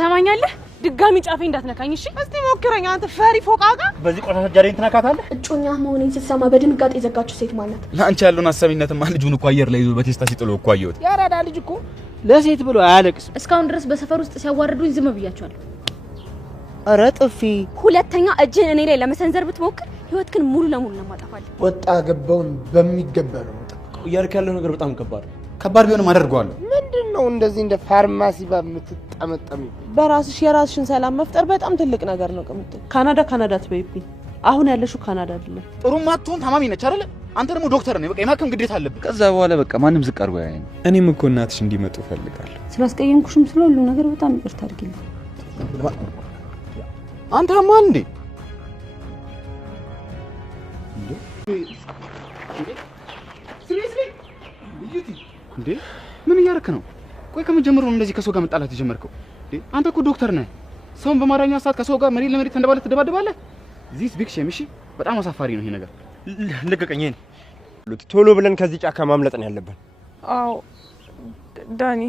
ትሰማኛለህ? ድጋሚ ጫፌ እንዳትነካኝ እሺ? እስቲ ሞክረኝ አንተ ፈሪ ፎቃቃ። በዚህ ቆሻሻ ጃሬን ትነካታለህ? እጮኛ መሆኔን ስትሰማ በድንጋጤ የዘጋችው ሴት ማለት ለአንቺ ያለውን አሳቢነትማ ልጁን እኮ አየር ላይ ይዞ በቴስታ ሲጥሎ እኮ አየሁት። ያራዳ ልጅ እኮ ለሴት ብሎ አያለቅስም። እስካሁን ድረስ በሰፈር ውስጥ ሲያዋርዱኝ ዝም ብያቸዋለሁ። ኧረ ጥፊ። ሁለተኛ እጅን እኔ ላይ ለመሰንዘር ብትሞክር ህይወትክን ሙሉ ለሙሉ ለማጣፋለሁ። ወጣ ገባውን በሚገባ ነው የምጠብቀው። እያልክ ያለው ነገር በጣም ከባድ ቢሆንም አደርገዋለሁ። ምንድነው እንደዚህ እንደ ፋርማሲ በምትጠመጠሚ? በራስሽ የራስሽን ሰላም መፍጠር በጣም ትልቅ ነገር ነው። ቅምጥ ካናዳ ትበይብኝ። አሁን ያለሽው ካናዳ አይደለም። ጥሩም አትሆን ታማሚ ነች አይደል? አንተ ደግሞ ዶክተር ነህ። በቃ የማከም ግዴታ አለብህ። ከዛ በኋላ በቃ ማንም ዝቅ አድርጎ ያየኝ። እኔም እኮ እናትሽ እንዲመጡ ፈልጋለሁ። ስላስቀየምኩሽም ስለሁሉ ነገር በጣም ይቅርታ አድርጊልኝ። አንተ ማን እንዴ? እንዴ ምን እያደረክ ነው? ቆይ ከመጀመሩ እንደዚህ ከሰው ጋር መጣላት የጀመርከው? አንተ እኮ ዶክተር ነህ። ሰውን በማራኛ ሰዓት ከሰው ጋር መሬት ለመሬት ተንደባለህ ትደባደባለህ። ዚስ ቢግ ሼም። እሺ በጣም አሳፋሪ ነው ይሄ ነገር። ልቀቀኝ። ቶሎ ብለን ከዚህ ጫካ ማምለጥ ነው ያለብን። አዎ ዳኒ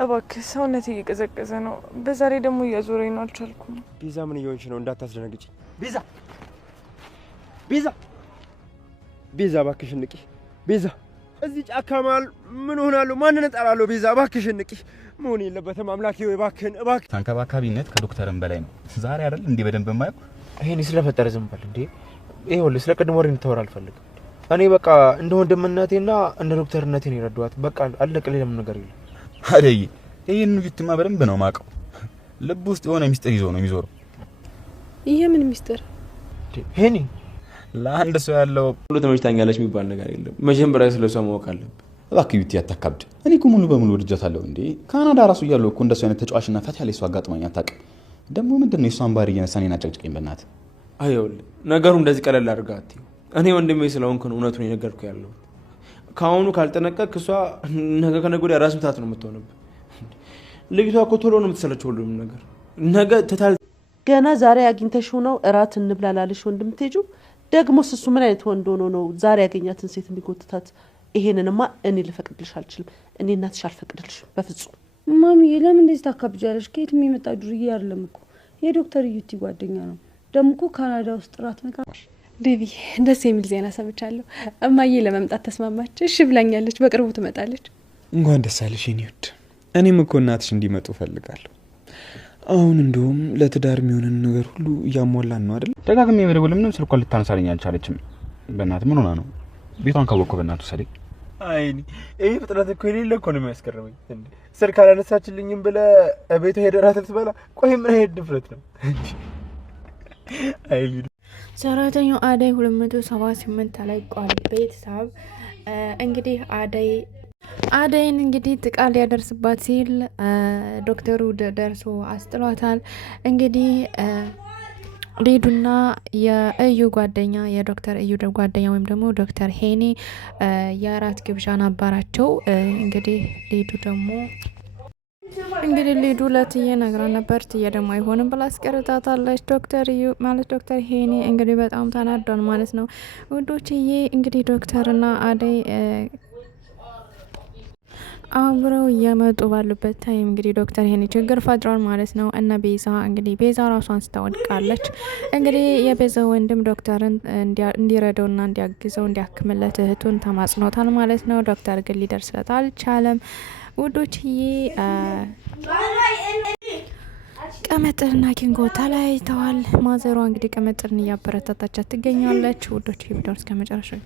እባክህ፣ ሰውነቴ እየቀዘቀዘ ነው። በዛ ላይ ደግሞ እያዞረኝ ነው፣ አልቻልኩም። ቤዛ ምን እየሆንሽ ነው? እንዳታስደነግጪ። ቤዛ እባክሽ ንቂ። ቤዛ እዚህ ጫካ መሀል ምን ሆናለሁ? ማንን እጠራለሁ? ቤዛ እባክሽ ንቂ። መሆን የለበትም አምላኬ ወይ እባክህን፣ እባክህ። ተንከባካቢነት ከዶክተርም በላይ ነው። ዛሬ አይደል እንዴ በደንብ የማየው? ይሄን ስለፈጠረ ዝም በል እንዴ። ይኸውልህ ስለ ቅድም ወሬ እንድታወራ አልፈልግም። እኔ በቃ እንደ ወንድምነቴና እንደ ዶክተርነቴ ነው የረዳኋት። በቃ አለቀ፣ ሌላም ነገር የለም። አደይ ይሄን ልጅትማ በደንብ ነው ማቀው። ልብ ውስጥ የሆነ ሚስጥር ይዞ ነው የሚዞረው። ይሄ ምን ሚስጥር? ሄኒ ለአንድ ሰው ያለው ሁሉ ተመችታኛለች የሚባል ነገር የለም። መጀመሪያ ስለሷ ማወቅ አለብን። እባክህ ዩቲ አታካብድ። እኔ እኮ ሙሉ በሙሉ ወድጃታለሁ። እንዴ ካናዳ ራሱ እያለሁ እኮ እንደሱ አይነት ተጫዋችና ፈታ ያለ ሰው አጋጥማኝ አታውቅም። ደግሞ ምንድነው የሷን ባህሪ እየነሳን አጨቅጭቀኝ በእናትህ። አይውልህ ነገሩ እንደዚህ ቀለል አድርገህ አትይው። እኔ ወንድሜ ስለሆንኩ ነው እውነቱን የነገርኩህ ያለው። ከአሁኑ ካልጠነቀቅክ እሷ ነገ ከነገ ወዲያ ራስ ምታት ነው የምትሆንብህ። ልጅቷ እኮ ቶሎ ነው የምትሰለቸው ሁሉንም ነገር። ነገ ተታል ገና ዛሬ አግኝተሽው ነው እራት እንብላላለሽ ወንድም ትሄጁ። ደግሞ እሱ ምን አይነት ወንድ ሆኖ ነው ዛሬ ያገኛትን ሴት የሚጎትታት? ይሄንንማ እኔ ልፈቅድልሽ አልችልም። እኔ እናትሽ አልፈቅድልሽም በፍጹም። ማሚ ለምን እንደዚህ ታካብጃለሽ? ከየት የሚመጣ ዱርዬ አይደለም እኮ የዶክተር ዩቲ ጓደኛ ነው። ደግሞ እኮ ካናዳ ውስጥ ራት መቃ ቤቢ ደስ የሚል ዜና ሰምቻለሁ። እማዬ ለመምጣት ተስማማች። እሺ ብላኛለች። በቅርቡ ትመጣለች። እንኳን ደስ አለሽ የኔ ውድ። እኔም እኮ እናትሽ እንዲመጡ ፈልጋለሁ። አሁን እንደውም ለትዳር የሚሆንን ነገር ሁሉ እያሟላን ነው አይደል? ደጋግሜ የመደወል ምንም ስልኳን ልታነሳልኝ አልቻለችም። በእናትህ ምን ሆና ነው? ቤቷን ካወቅኩ በእናትህ ሰሪ። አይኒ ይሄ ፍጥነት እኮ የሌለ እኮ ነው የሚያስገርመኝ። እንዴ ስልክ አላነሳችልኝም ብለህ ቤቷ ሄደህ እራት ልትበላ? ቆይ ምን አይነት ድፍረት ነው? አይኒ ሰራተኛው አዳይ 278 ተለቋል። ቤተሰብ እንግዲህ አዳይን እንግዲህ ጥቃት ሊያደርስባት ሲል ዶክተሩ ደርሶ አስጥሏታል። እንግዲህ ሊዱና የእዩ ጓደኛ የዶክተር እዩ ጓደኛ ወይም ደግሞ ዶክተር ሄኒ የአራት ግብዣ ነበራቸው። እንግዲህ ሊዱ ደግሞ ሊዱ ለትዬ ነግራ ነበር። ትዬ ደግሞ አይሆንም ብላ አስቀርታታለች። ዶክተር እዩ ማለት ዶክተር ሄኒ እንግዲህ በጣም ተናዷል ማለት ነው ውዶችዬ። እንግዲህ ዶክተርና አዳይ አብረው እየመጡ ባሉበት ታይም እንግዲህ ዶክተር ሄኒ ችግር ፈጥሯል ማለት ነው። እና ቤዛ ራሷን ስታወድቃለች። እንግዲህ የቤዛ ወንድም ዶክተርን እንዲረዳውና እንዲያግዘው እንዲያክምለት እህቱን ተማጽኖታል ማለት ነው። ዶክተር ግን ሊደርስለት አልቻለም ውዶችዬ። ቀመጥርና ኪንጎ ተለያይተዋል። ማዘሯ እንግዲህ ቀመጥርን እያበረታታቻት ትገኛለች ውዶች። ቪዲዮውን እስከ መጨረሻው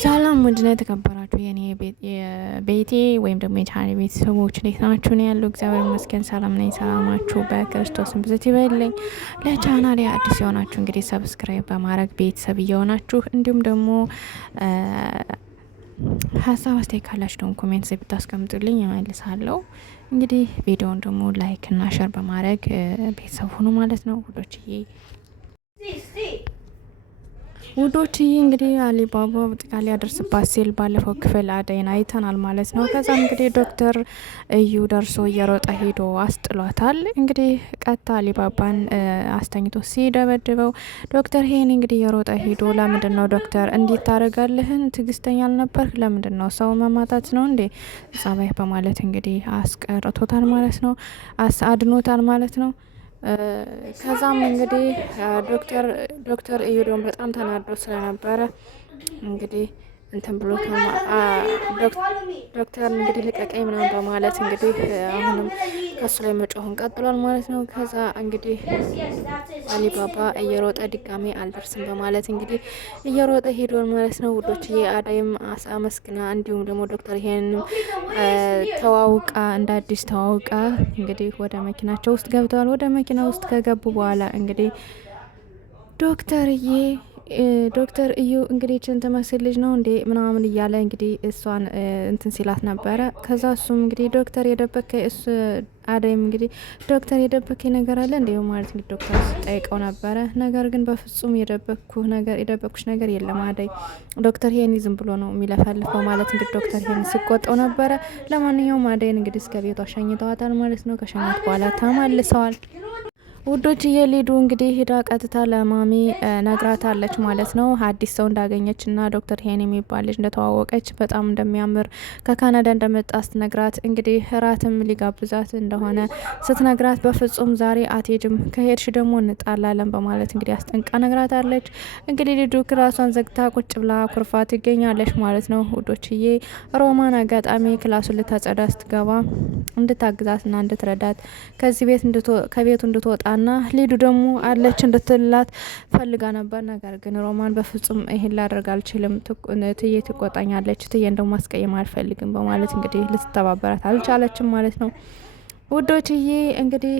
ሰላም ውድና የተከበራችሁ የኔ ቤቴ ወይም ደግሞ የቻናሌ ቤተሰቦች እንዴት ናችሁ? ነው ያለው። እግዚአብሔር ይመስገን ሰላም ነኝ። ሰላማችሁ በክርስቶስም ብዛት ይበልኝ። ለቻናሌ አዲስ የሆናችሁ እንግዲህ ሰብስክራይብ በማድረግ ቤተሰብ እየሆናችሁ እንዲሁም ደግሞ ሀሳብ አስተያየት ካላችሁ ደግሞ ኮሜንት ላይ ብታስቀምጡልኝ እመልሳለሁ። እንግዲህ ቪዲዮውን ደግሞ ላይክ እና ሼር በማድረግ ቤተሰብ ሁኑ ማለት ነው ውዶችዬ። ውዶች እንግዲህ አሊባባ ጥቃት ሊያደርስባት ሲል ባለፈው ክፍል አደይን አይተናል ማለት ነው። ከዛም እንግዲህ ዶክተር እዩ ደርሶ እየሮጠ ሄዶ አስጥሏታል። እንግዲህ ቀጥታ አሊባባን አስተኝቶ ሲደበድበው ዶክተር ሄኒ እንግዲህ እየሮጠ ሄዶ ለምንድን ነው ዶክተር እንዴት ታደርጋለህን? ትዕግስተኛ አልነበርክ? ለምንድን ነው ሰው መማታት ነው እንዴ ጸባይ? በማለት እንግዲህ አስቀርቶታል ማለት ነው። አድኖታል ማለት ነው። ከዛም እንግዲህ ዶክተር እዩ ደግሞ በጣም ተናዶ ስለነበረ እንግዲህ እንትን ብሎ ዶክተር እንግዲህ ልቀቀኝ ምናምን በማለት እንግዲህ አሁንም ከሱ ላይ መጮሁን ቀጥሏል ማለት ነው። ከዛ እንግዲህ አሊባባ እየሮጠ ድጋሜ አልደርስም በማለት እንግዲህ እየሮጠ ሄዷል ማለት ነው። ውዶችዬ አዳይም አመስግና እንዲሁም ደግሞ ዶክተር ይሄንንም ተዋውቃ እንደ አዲስ ተዋውቃ እንግዲህ ወደ መኪናቸው ውስጥ ገብተዋል። ወደ መኪና ውስጥ ከገቡ በኋላ እንግዲህ ዶክተር እዩ እንግዲህ ችን ትመስል ልጅ ነው እንዴ ምናምን እያለ እንግዲህ እሷን እንትን ሲላት ነበረ። ከዛ እሱም እንግዲህ ዶክተር የደበከኝ እሱ አዳይም እንግዲህ ዶክተር የደበከኝ ነገር አለ እንዴ ማለት እንግዲህ ዶክተር ሲጠይቀው ነበረ። ነገር ግን በፍጹም የደበኩሽ ነገር የለም አዳይ፣ ዶክተር ሄኒ ዝም ብሎ ነው የሚለፈልፈው ማለት እንግዲህ ዶክተር ሄኒ ሲቆጠው ነበረ። ለማንኛውም አዳይን እንግዲህ እስከ ቤቷ ሸኝተዋታል ማለት ነው። ከሸኛት በኋላ ተመልሰዋል። ውዶች ሊዱ እንግዲህ ሂዳ ቀጥታ ለማሚ ነግራታለች ማለት ነው። አዲስ ሰው እንዳገኘች እና ዶክተር ሄኒ የሚባል ልጅ እንደተዋወቀች በጣም እንደሚያምር ከካናዳ እንደመጣ ስትነግራት እንግዲህ እራትም ሊጋብዛት እንደሆነ ስትነግራት በፍጹም ዛሬ አትሄጂም፣ ከሄድሽ ደግሞ እንጣላለን በማለት እንግዲህ አስጠንቃ ነግራታለች። እንግዲህ ሊዱ ክላሷን ዘግታ ቁጭ ብላ ኩርፋ ትገኛለች ማለት ነው። ውዶችዬ ሮማን አጋጣሚ ክላሱን ልታጸዳ ስትገባ እንድታግዛትና እንድትረዳት ከቤቱ እንድትወጣ ና ሊዱ ደግሞ አለች እንድትላት ፈልጋ ነበር። ነገር ግን ሮማን በፍጹም ይሄን ላደርግ አልችልም፣ ትዬ ትቆጣኛለች፣ ትዬ እንደው ማስቀየም አልፈልግም በማለት እንግዲህ ልትተባበራት አልቻለችም ማለት ነው። ውዶችዬ እንግዲህ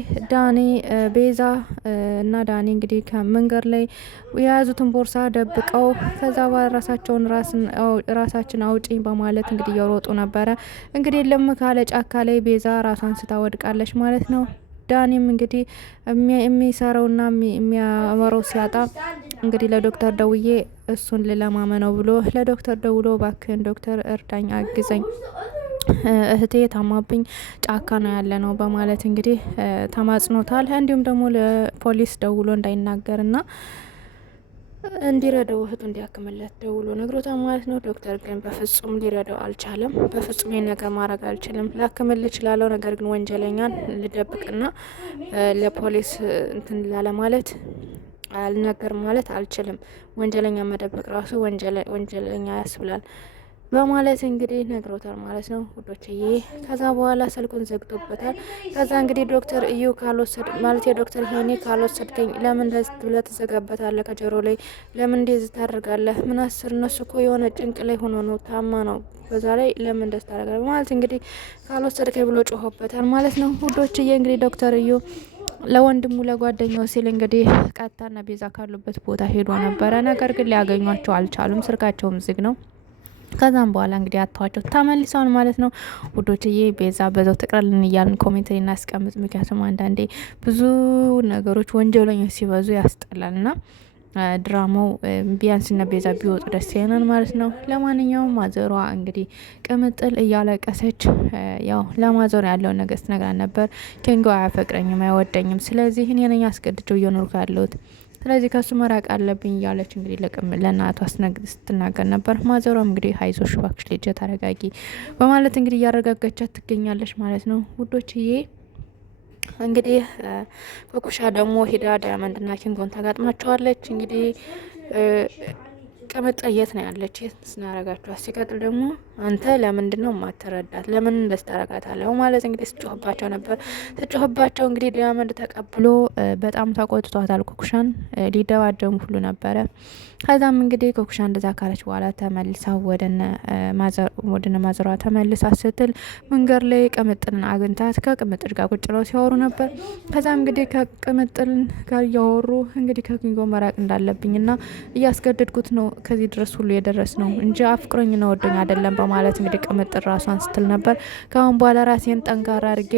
ቤዛ እና ዳኒ እንግዲህ ከመንገድ ላይ የያዙትን ቦርሳ ደብቀው ከዛ ራሳችን አውጪኝ በማለት እንግዲህ እየሮጡ ነበረ። እንግዲህ ልም ካለ ጫካ ላይ ቤዛ ራሷን ስታወድቃለች ማለት ነው። ዳኒም እንግዲህ የሚሰራውና የሚያመረው ሲያጣ እንግዲህ ለዶክተር ደውዬ እሱን ልለማመነው ብሎ ለዶክተር ደውሎ እባክህን ዶክተር እርዳኝ፣ አግዘኝ፣ እህቴ ታማብኝ ጫካ ነው ያለ ነው በማለት እንግዲህ ተማጽኖታል። እንዲሁም ደግሞ ለፖሊስ ደውሎ እንዳይናገርና እንዲረዳው እህቱ እንዲያክምለት ደውሎ ነግሮታል ማለት ነው። ዶክተር ግን በፍጹም ሊረዳው አልቻለም። በፍጹም ይሄን ነገር ማድረግ አልችልም፣ ላክምል እችላለሁ፣ ነገር ግን ወንጀለኛን ልደብቅና ለፖሊስ እንትን ላለ ማለት አልነገር ማለት አልችልም፣ ወንጀለኛ መደበቅ ራሱ ወንጀለኛ ያስብላል በማለት እንግዲህ ነግሮታል ማለት ነው ውዶችዬ። ከዛ በኋላ ስልኩን ዘግቶበታል። ከዛ እንግዲህ ዶክተር እዩ ማለት የዶክተር ሄኒ ካልወሰድከኝ ለምን ብለህ ትዘጋበታለህ? ከጀሮ ላይ ለምን እንደዚህ ታደርጋለህ? ምን አስር እነሱ እኮ የሆነ ጭንቅ ላይ ሆኖ ነው፣ ታማ ነው፣ በዛ ላይ ለምን እንደዚህ ታደርጋለህ? ማለት እንግዲህ ካልወሰድከኝ ብሎ ጮሆበታል ማለት ነው ውዶችዬ። እንግዲህ ዶክተር እዩ ለወንድሙ ለጓደኛው ሲል እንግዲህ ቀጥታና ቤዛ ካሉበት ቦታ ሄዶ ነበረ። ነገር ግን ሊያገኟቸው አልቻሉም፣ ስልካቸውም ዝግ ነው። ከዛም በኋላ እንግዲህ አጥተዋቸው ተመልሰዋል ማለት ነው ውዶችዬ። ቤዛ በዛው ትቅረልን እያልን ኮሜንት ላይ እናስቀምጥ። ምክንያቱም አንዳንዴ ብዙ ነገሮች ወንጀለኞች ሲበዙ ያስጠላል ና ድራማው ቢያንስና ቤዛ ቢወጡ ደስ ይለናል ማለት ነው። ለማንኛውም ማዘሯ እንግዲህ ቅምጥል እያለቀሰች ያው ለማዘሯ ያለውን ነገር ስትነግራት ነበር። ኬንጎ አያፈቅረኝም፣ አይወደኝም፣ ስለዚህ እኔ ነኝ አስገድጀው እየኖርኩ ያለሁት፣ ስለዚህ ከሱ መራቅ አለብኝ እያለች እንግዲህ ለእናቷ ስትናገር ነበር። ማዘሯም እንግዲህ አይዞሽ እባክሽ ልጄ ተረጋጊ በማለት እንግዲህ እያረጋጋቻት ትገኛለች ማለት ነው ውዶችዬ። እንግዲህ በኩሻ ደግሞ ሂዳ ዳያመንድና ኪንጎን ተጋጥማቸዋለች። እንግዲህ ቅምጥል የት ነው ያለች? የት ስናረጋችኋት? ሲቀጥል ደግሞ አንተ ለምንድን ነው ማትረዳት? ለምን እንደዚህ ታረጋታለህ? ማለት እንግዲህ ስጮህባቸው ነበር። ስጮህባቸው እንግዲህ ዳያመንድ ተቀብሎ በጣም ተቆጥቷታል። ኩኩሻን ሊደባደሙ ሁሉ ነበረ። ከዛም እንግዲህ ኩኩሻ እንደዛ ካለች በኋላ ተመልሳ ወደነ ማዘሯ ተመልሳ ስትል መንገድ ላይ ቅምጥልን አግኝታት ከቅምጥል ጋር ቁጭ ብለው ሲያወሩ ነበር። ከዛም እንግዲህ ከቅምጥል ጋር እያወሩ እንግዲህ ከኪንጎ መራቅ እንዳለብኝና እያስገደድኩት ነው ከዚህ ድረስ ሁሉ የደረስ ነው እንጂ አፍቅሮኝና ወዶኝ አይደለም በማለት እንግዲህ ቅምጥል ራሷን ስትል ነበር። ከአሁን በኋላ ራሴን ጠንካራ አድርጌ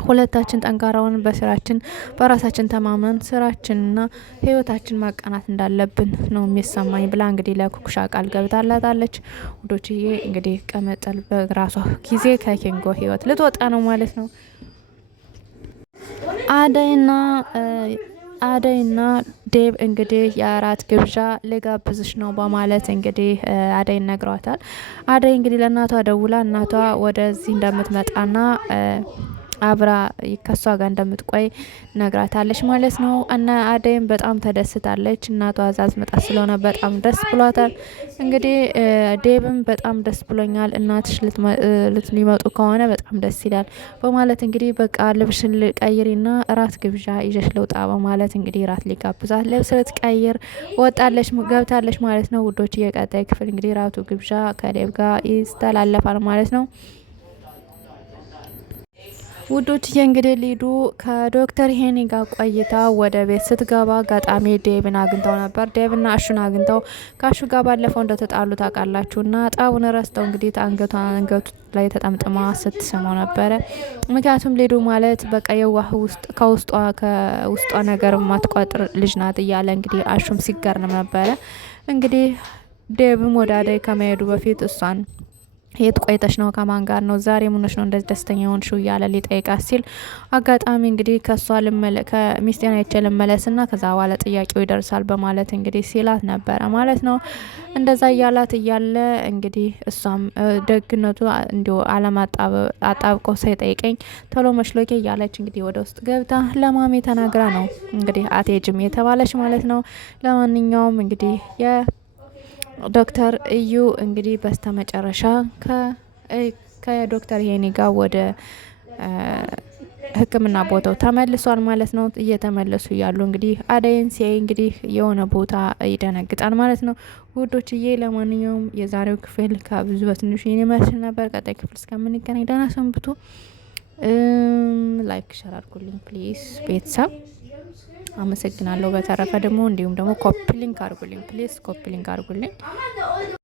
ሁለታችን ጠንካራውን በስራችን በራሳችን ተማምነን ስራችንና ህይወታችን ማቃናት እንዳለብን ነው የሚሰማኝ ብላ እንግዲህ ለኩኩሻ ቃል ገብታላታለች። ውዶችዬ እንግዲህ ቀመጠል በራሷ ጊዜ ከኪንጎ ህይወት ልትወጣ ነው ማለት ነው። አደይና ዴብ እንግዲህ የአራት ግብዣ ልጋብዝሽ ነው በማለት እንግዲህ አደይ ነግሯታል። አደይ እንግዲህ ለእናቷ ደውላ እናቷ ወደዚህ እንደምትመጣና አብራ ከሷ ጋር እንደምትቆይ ነግራታለች ማለት ነው። እና አደይም በጣም ተደስታለች። እናቷ ዛዝ መጣ ስለሆነ በጣም ደስ ብሏታል። እንግዲህ ዴብም በጣም ደስ ብሎኛል፣ እናትሽ ልትመጡ ከሆነ በጣም ደስ ይላል በማለት እንግዲህ በቃ ልብስን ቀይሪና እራት ግብዣ ይዘሽ ልውጣ በማለት እንግዲህ እራት ሊጋብዛት ልብስ ልትቀይር ገብታለች ማለት ነው። ውዶች የቀጣይ ክፍል እንግዲህ እራቱ ግብዣ ከዴብ ጋር ይስተላለፋል ማለት ነው። ውዶች እንግዲህ ሊዱ ከዶክተር ሄኒ ጋር ቆይታ ወደ ቤት ስትገባ አጋጣሚ ዴብን አግኝተው ነበር። ዴብና አሹን አግኝተው ከአሹ ጋር ባለፈው እንደተጣሉ ታውቃላችሁና ጣቡን ረስተው እንግዲህ አንገቱ ላይ ተጠምጥማ ስትስመው ነበረ። ምክንያቱም ሊዱ ማለት በቃ የዋህ ከውስጧ ነገር ማትቆጥር ልጅ ናት እያለ እንግዲህ አሹም ሲገርም ነበረ። እንግዲህ ዴብም ወደ አደይ ከመሄዱ በፊት እሷን የት ቆይተሽ ነው? ከማን ጋር ነው? ዛሬ ምንሽ ነው እንደዚህ ደስተኛ የሆንሽው? እያለ ሊጠይቃት ሲል አጋጣሚ እንግዲህ ከሷ ከሚስቴን አይቼ ልመለስና ከዛ በኋላ ጥያቄው ይደርሳል በማለት እንግዲህ ሲላት ነበረ ማለት ነው። እንደዛ እያላት እያለ እንግዲህ እሷም ደግነቱ እንዲሁ አጣብቆ ሳይጠይቀኝ ቶሎ መሽሎኬ እያለች እንግዲህ ወደ ውስጥ ገብታ ለማሜ ተናግራ ነው እንግዲህ አትሄጂም የተባለች ማለት ነው። ለማንኛውም እንግዲህ ዶክተር እዩ እንግዲህ በስተመጨረሻ ከዶክተር ሄኒ ጋር ወደ ሕክምና ቦታው ተመልሷል ማለት ነው። እየተመለሱ ያሉ እንግዲህ አደይን ሲያይ እንግዲህ የሆነ ቦታ ይደነግጣል ማለት ነው። ውዶችዬ ለማንኛውም የዛሬው ክፍል ከብዙ በትንሹ ይመስል ነበር። ቀጣይ ክፍል እስከምንገናኝ ደህና ሰንብቱ። ላይክ ሸር አድርጉልኝ ፕሊዝ ቤተሰብ አመሰግናለሁ። በተረፈ ደግሞ እንዲሁም ደግሞ ኮፒ ሊንክ አድርጉልኝ ፕሊዝ፣ ኮፒ ሊንክ አድርጉልኝ።